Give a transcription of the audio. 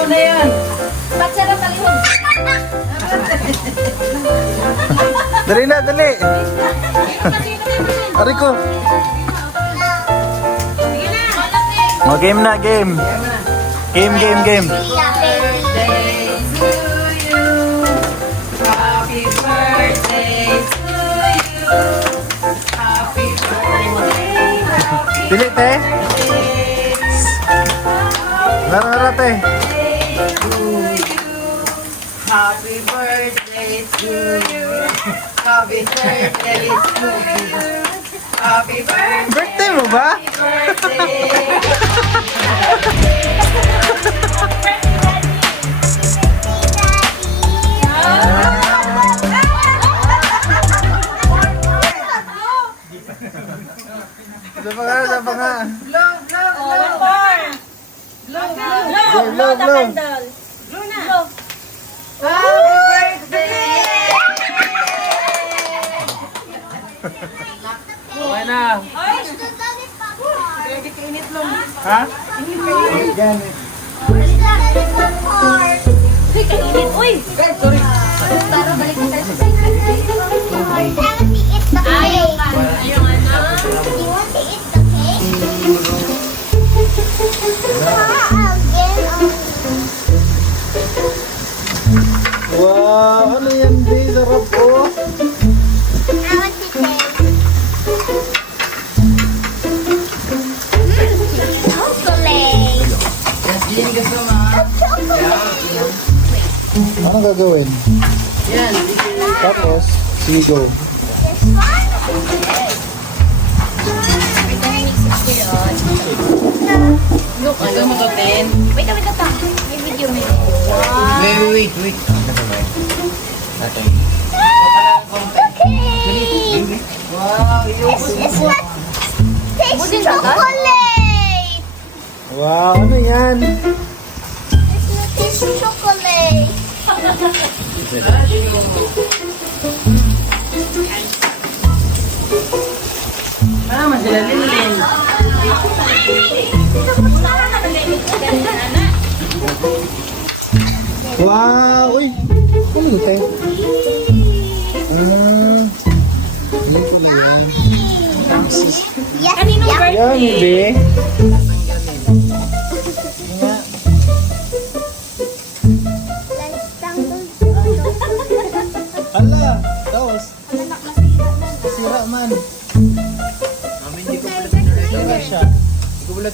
mo na yan. Ba't sarap talihog? Dali na, dali. Aray ko. Oh, game na, game. Game. Birthday to you. Happy birthday to you. Happy birthday. Happy Dili, te. Nara, te. Happy birthday to you. Happy birthday to you. Happy birthday. Birthday mo ba? Dapa nga. Blow, blow, blow. Blow, blow. Happy birthday. Okay na. Ha? Yan. Uy, kainit. Uy! Para balik na tayo sa ayaw ka. Ayaw ano? Wow, ano yan, di? Sarap po. Ano gagawin? Yan. Tapos, sigo. Look, ano mo to, Ten? Wait, may video may. Wait. Wow, Budin chocolate! Wow, ano yan? It's chocolate! Mama, sila Lilin. Wow, uy. Ano ito? Hindi ko na yan. Kaninong birthday? Yan, be. Hala, tapos. Sira man. Mami, hindi ko pala siya. Hindi ko pala